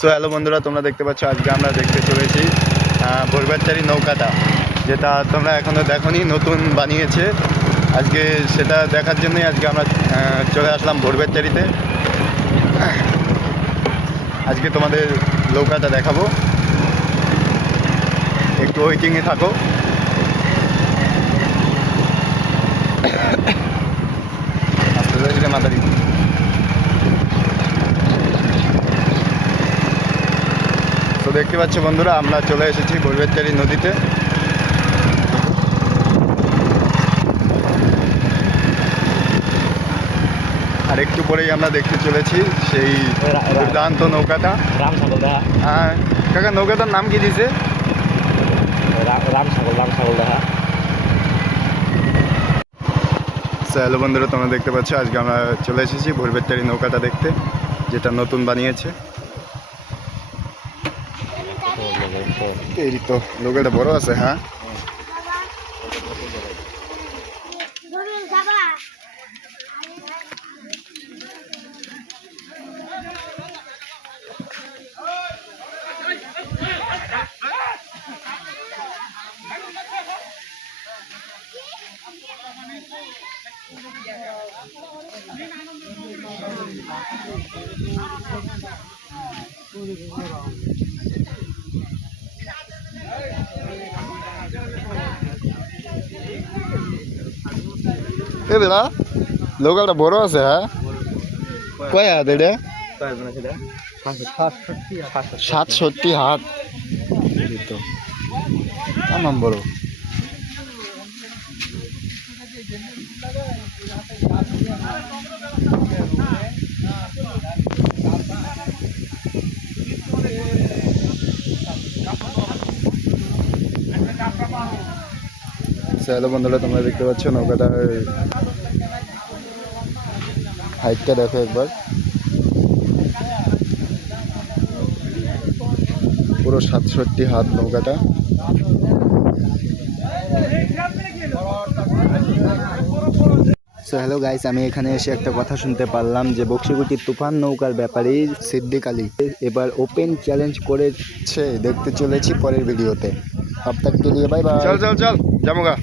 So hello বন্ধুরা, তোমরা দেখতে পাচ্ছ আজকে আমরা দেখতে চলেছি বৈবাচারী নৌকাটা, যেটা তোমরা এখনও দেখনি, নতুন বানিয়েছে। আজকে সেটা দেখার জন্যই আজকে আমরা চলে আসলাম ভোরবেচারিতে আজকে তোমাদের নৌকাটা দেখাবো। একটু ওয়েটিংয়ে থাকো। দেখতে পাচ্ছ বন্ধুরা আমরা চলে এসেছি বরবেচারি নদীতে। আর একটু পরেই আমরা দেখতে চলেছি সেই দুর্দান্ত নৌকাটা। হ্যাঁ কাকা নৌকাটার নাম কি দিছে হ্যালো বন্ধুরা তোমরা দেখতে পাচ্ছ আজকে আমরা চলে এসেছি ভোরবেচারি নৌকাটা দেখতে যেটা নতুন বানিয়েছে। এই তো নৌকাটা বড় আছে হ্যাঁ ধরুন যাবা এ বেলা লোকালটা বড় আছে হ্যাঁ? কয় হাত এটা? সাতষট্টি হাত। এই তো হ্যালো বন্ধুরা তোমরা দেখতে পাচ্ছ নৌকাটার হাইটটা দেখো একবার। পুরো সাতষট্টি হাত নৌকাটা। হ্যালো গাইস আমি এখানে এসে একটা কথা শুনতে পারলাম যে বক্সিগুটির তুফান নৌকার ব্যাপারে সিদ্দিক আলী এবার ওপেন চ্যালেঞ্জ করেছে, দেখতে চলেছি পরের ভিডিওতে। তক বাই বাই চল চল চল জামুগা